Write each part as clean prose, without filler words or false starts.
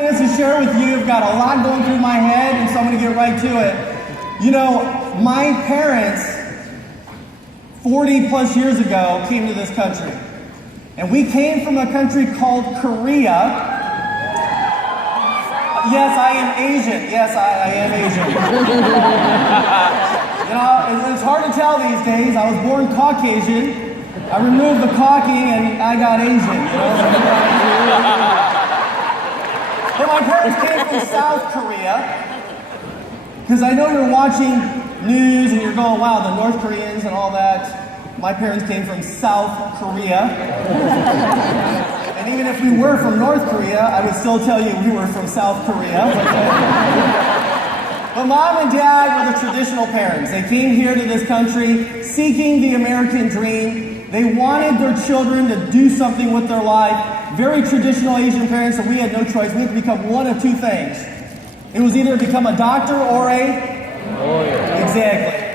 minutes to share with you. I've got a lot going through my head, and so I'm going to get right to it. You know, my parents, 40 plus years ago, came to this country. And we came from a country called Korea. Yes, I am Asian. Yes, I am Asian. You know, it's hard to tell these days. I was born Caucasian. I removed the caulking and I got Asian. You know? But my parents came from South Korea. Because I know you're watching news and you're going, wow, the North Koreans and all that. My parents came from South Korea. And even if we were from North Korea, I would still tell you we were from South Korea. But mom and dad were the traditional parents. They came here to this country seeking the American dream. They wanted their children to do something with their life. Very traditional Asian parents, so we had no choice. We had to become one of two things. It was either become a doctor or a lawyer. Exactly.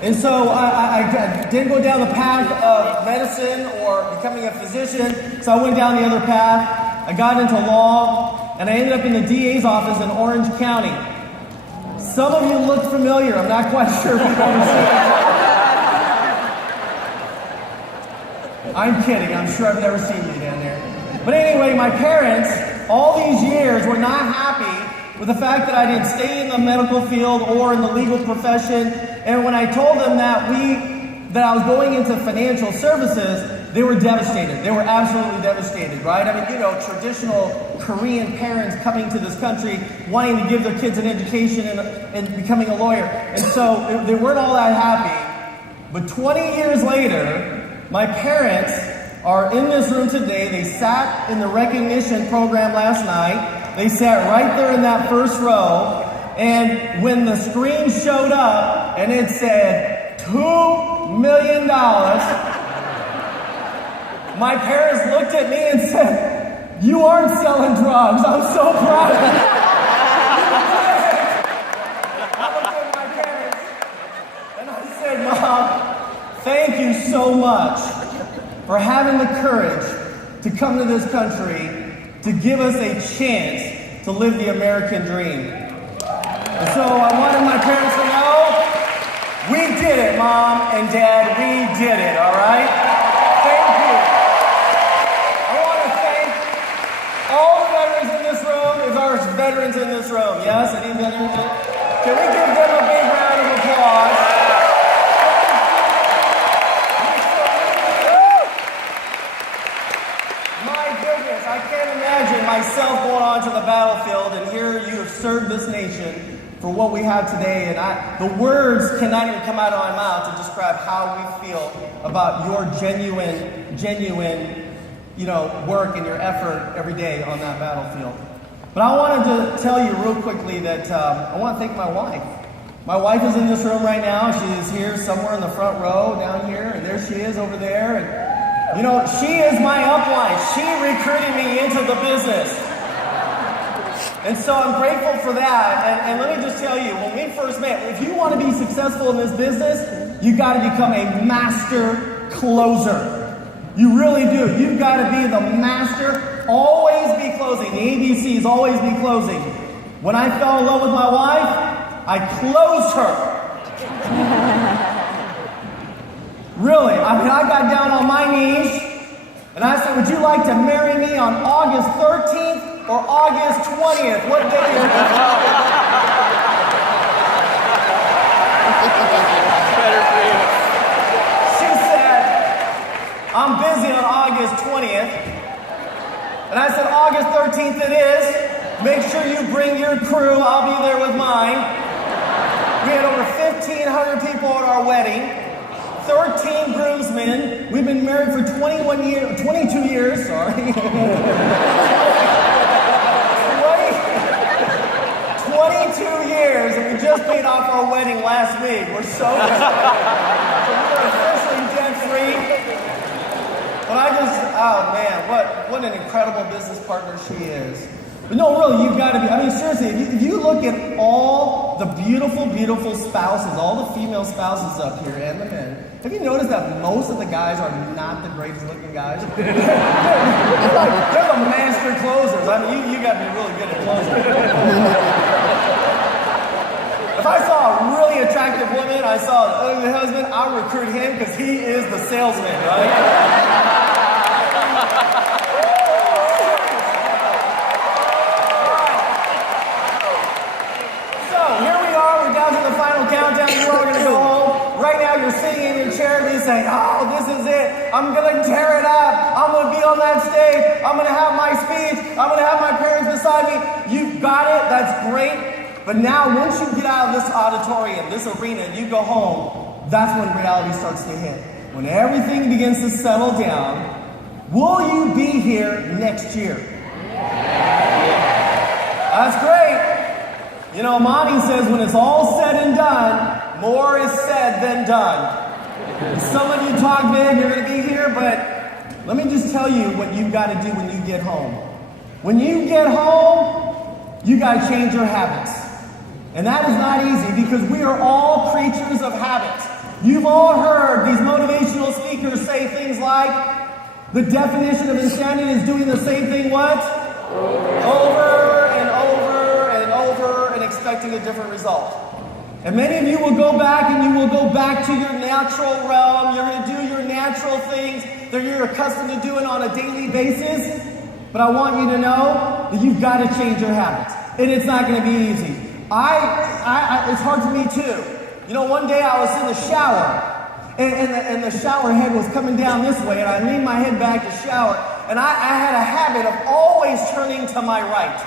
And so I didn't go down the path of medicine or becoming a physician, so I went down the other path. I got into law, and I ended up in the DA's office in Orange County. Some of you look familiar. I'm not quite sure if you've ever seen it. I'm kidding. I'm sure I've never seen you down there. But anyway, my parents, all these years, were not happy with the fact that I didn't stay in the medical field or in the legal profession. And when I told them that I was going into financial services, they were devastated. They were absolutely devastated, right? I mean, you know, traditional Korean parents coming to this country, wanting to give their kids an education and becoming a lawyer. And so they weren't all that happy. But 20 years later, my parents are in this room today. They sat in the recognition program last night. They sat right there in that first row. And when the screen showed up and it said $2 million, my parents looked at me and said, "You aren't selling drugs. I'm so proud of you." I looked at my parents and I said, "Mom, thank you so much for having the courage to come to this country to give us a chance to live the American dream." And so I wanted my parents to know, we did it, Mom and Dad, we did it, all right? Thank you. I want to thank all the veterans in this room. Is our veterans in this room? Yes, any veterans? Can we give them a big round of applause? I can't imagine myself going on to the battlefield and here you have served this nation for what we have today, and the words cannot even come out of my mouth to describe how we feel about your genuine, you know, work and your effort every day on that battlefield. But I wanted to tell you real quickly that I want to thank my wife. My wife is in this room right now. She is here somewhere in the front row down here, and there she is over there. And you know, she is my upline. She recruited me into the business. And so I'm grateful for that. And let me just tell you, when we first met, if you want to be successful in this business, you got to become a master closer. You really do. You've got to be the master. Always be closing. The ABCs, always be closing. When I fell in love with my wife, I closed her. Really, I mean, I got down on my knees and I said, "Would you like to marry me on August 13th or August 20th? What day is it?" Better for you. She said, "I'm busy on August 20th. And I said, "August 13th it is. Make sure you bring your crew. I'll be there with mine." We had over 1,500 people at our wedding. 13 groomsmen. We've been married for 22 years, sorry. 22 years, and we just paid off our wedding last week. We're so excited. So we are officially debt-free. But oh man, what an incredible business partner she is. But no, really, you've got to be, I mean, seriously, if you look at all the beautiful, beautiful spouses, all the female spouses up here and the men, have you noticed that most of the guys are not the greatest looking guys? they're the master closers. I mean, you got to be really good at closing. If I saw a really attractive woman, I saw an ugly husband, I'll recruit him because he is the salesman, right? Countdown, you are going to go home. Right now, you're sitting in your chair and you're saying, oh, this is it. I'm going to tear it up. I'm going to be on that stage. I'm going to have my speech. I'm going to have my parents beside me. You've got it. That's great. But now, once you get out of this auditorium, this arena, and you go home, that's when reality starts to hit. When everything begins to settle down, will you be here next year? That's great. You know, Monty says when it's all said and done, more is said than done. Some of you talk big, you're going to be here, but let me just tell you what you've got to do when you get home. When you get home, you got to change your habits. And that is not easy because we are all creatures of habits. You've all heard these motivational speakers say things like, the definition of insanity is doing the same thing what? Over and over and over and expecting a different result. And many of you will go back and you will go back to your natural realm. You're going to do your natural things that you're accustomed to doing on a daily basis. But I want you to know that you've got to change your habits. And it's not going to be easy. It's hard for me too. You know, one day I was in the shower and the shower head was coming down this way and I leaned my head back to shower and I had a habit of always turning to my right.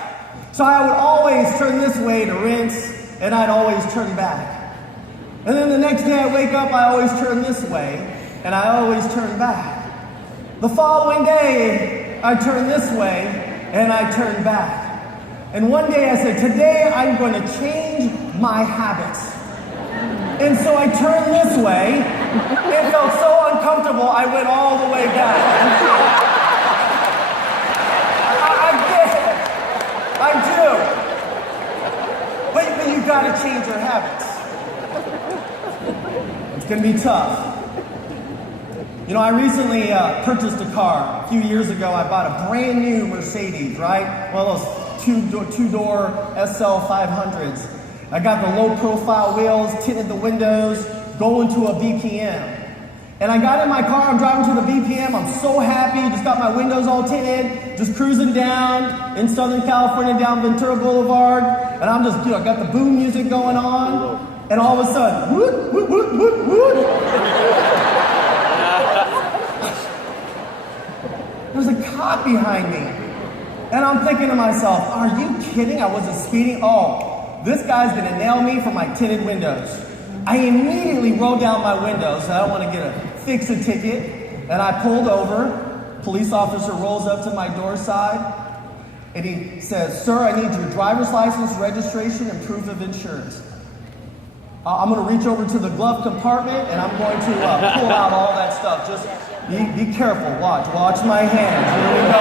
So I would always turn this way to rinse and I'd always turn back. And then the next day I wake up, I always turn this way and I always turn back. The following day I turn this way and I turn back. And one day I said, today I'm going to change my habits. And so I turned this way. It felt so uncomfortable, I went all the way back. I get it. I do. But you've got to change your habits. It's going to be tough. You know, I recently purchased a car. A few years ago, I bought a brand new Mercedes, right? One of those two-door SL 500s. I got the low-profile wheels, tinted the windows, going to a BPM. And I got in my car, I'm driving to the BPM, I'm so happy, just got my windows all tinted, just cruising down in Southern California, down Ventura Boulevard, and I'm just, you know, got the boom music going on, and all of a sudden, woot, woot, woot, woot, woot. There's a cop behind me. And I'm thinking to myself, are you kidding? I wasn't speeding. Oh, this guy's gonna nail me for my tinted windows. I immediately rolled down my windows. I don't want to fix a ticket. And I pulled over. Police officer rolls up to my door side. And he says, sir, I need your driver's license, registration, and proof of insurance. I'm gonna reach over to the glove compartment and I'm going to pull out all that stuff. Just be careful, watch my hands. Here we go.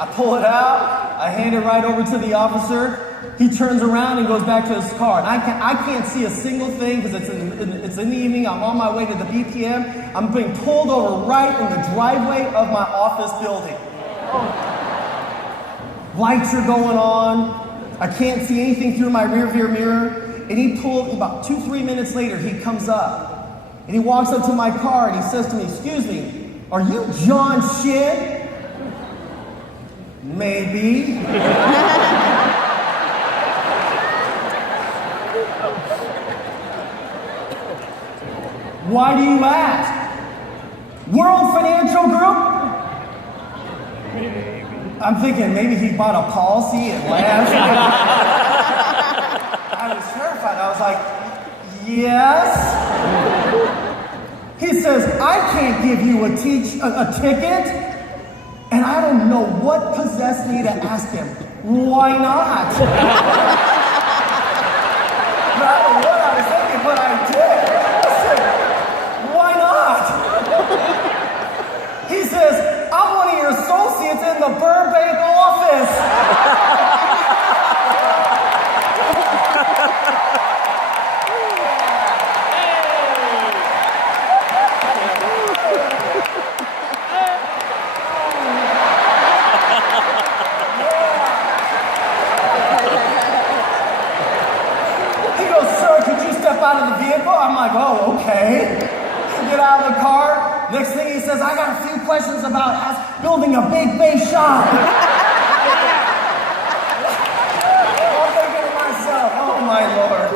I pull it out, I hand it right over to the officer. He turns around and goes back to his car. And I can't see a single thing because it's in the evening. I'm on my way to the BPM. I'm being pulled over right in the driveway of my office building. Lights are going on. I can't see anything through my rearview mirror. And he pulled, about 2-3 minutes later, he comes up. And he walks up to my car and he says to me, excuse me, are you John Shin? Maybe. Why do you ask? World Financial Group? I'm thinking maybe he bought a policy and last. I was terrified. I was like, yes? He says, I can't give you a ticket. And I don't know what possessed me to ask him, why not? I don't know what I was thinking, but I did. I said, why not? He says, I'm one of your associates in the Burbank office. He goes, sir, could you step out of the vehicle? I'm like, oh, okay. Get out of the car. Next thing he says, I got a few questions about building a big base shop. I'm thinking to myself, oh my Lord.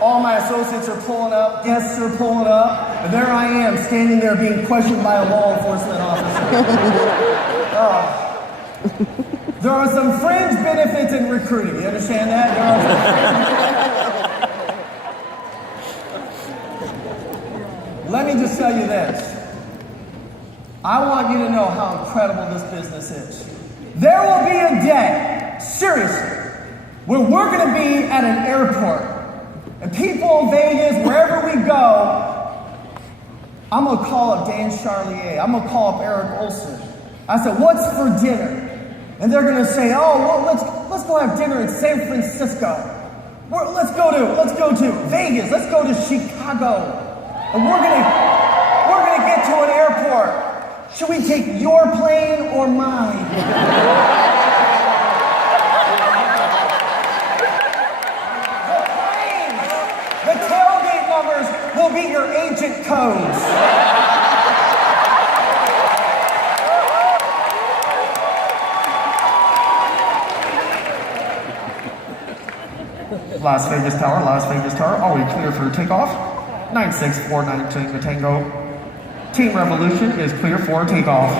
All my associates are pulling up, guests are pulling up, and there I am standing there being questioned by a law enforcement officer. There are some fringe benefits in recruiting. You understand that? There are some fringe benefits. Let me just tell you this. I want you to know how incredible this business is. There will be a day, seriously, where we're going to be at an airport. And people in Vegas, wherever we go, I'm going to call up Dan Charlier. I'm going to call up Eric Olson. I said, what's for dinner? And they're going to say, oh, well, let's go have dinner in San Francisco. Let's go to Vegas. Let's go to Chicago. And we're going to get to an airport. Should we take your plane or mine? The tailgate numbers will be your agent codes. Las Vegas Tower, are we clear for takeoff? 96492 Tango. Team Revolution is clear for takeoff.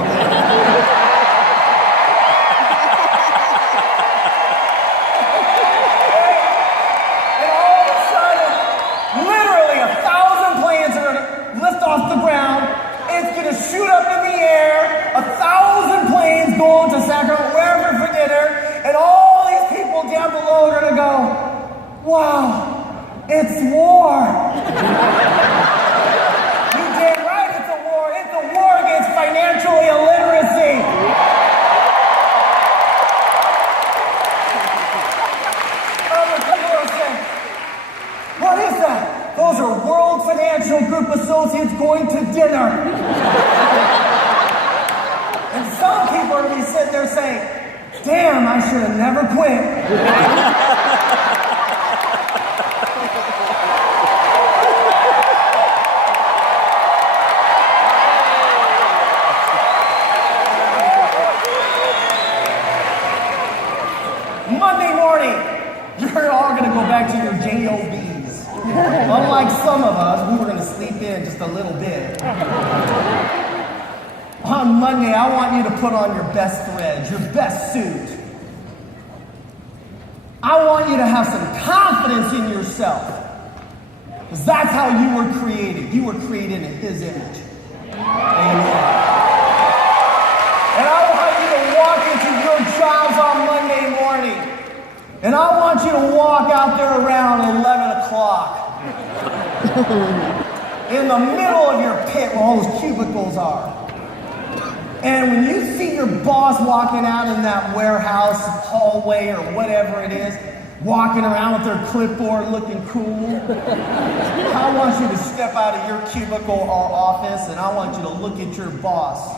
Off the ground, it's going to shoot up in the air, 1,000 planes going to Sacramento, wherever for dinner, and all these people down below are going to go, wow, it's war. You did right, it's a war. It's a war against financial illiteracy. Other people are saying, what is that? Those are World Financial Group associates going to dinner. And some people are going to be sitting there saying, damn, I should have never quit. Monday morning, you're all going to go back to your JOBs. Unlike some of us, we were going to sleep in just a little bit. On Monday, I want you to put on your best threads, your best suit. I want you to have some confidence in yourself. Because that's how you were created. You were created in His image. Amen. And I want you to walk into your jobs on Monday morning. And I want you to walk out there around 11 o'clock. In the middle of your pit where all those cubicles are. And when you see your boss walking out in that warehouse hallway or whatever it is, walking around with their clipboard looking cool, I want you to step out of your cubicle or office and I want you to look at your boss.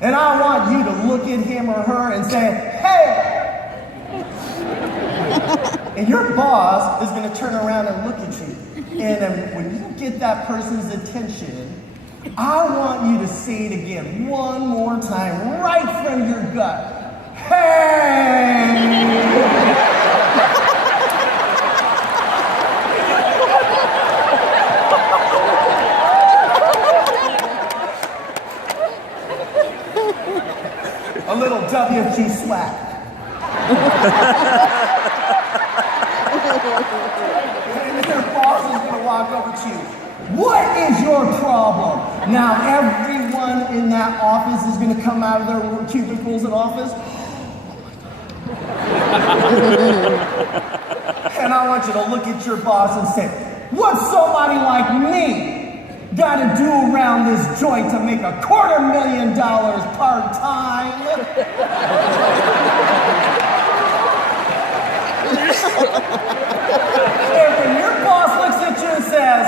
And I want you to look at him or her and say, hey! And your boss is going to turn around and look at you. And when you get that person's attention, I want you to say it again one more time, right from your gut. Hey! A little WG swag. And your boss is going to walk over to you. What is your problem? Now everyone in that office is going to come out of their cubicles and office. And I want you to look at your boss and say, what's somebody like me got to do around this joint to make $250,000 part-time? And when your boss looks at you and says,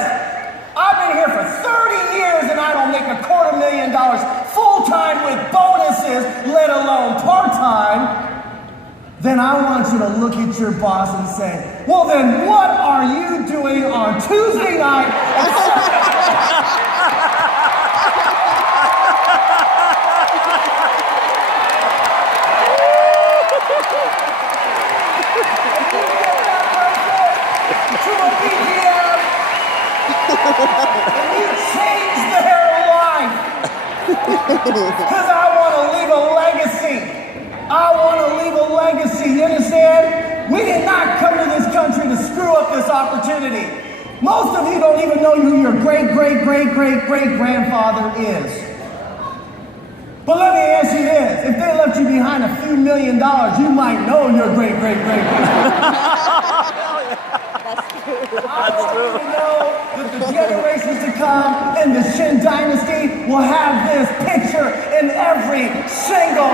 I've been here for 30 years and I don't make $250,000 full-time with bonus bonuses, let alone part-time, then I want you to look at your boss and say, well, then what are you doing on Tuesday night? To a BPM, and you change their life. Because I want to leave a legacy. I want to leave a legacy. You understand? We did not come to this country to screw up this opportunity. Most of you don't even know who your great-great-great-great-great-grandfather is. But let me ask you this. If they left you behind a few $1 million, you might know your great-great-great-great-grandfather. I want you to know that the generations to come in the Shin dynasty will have this picture in every single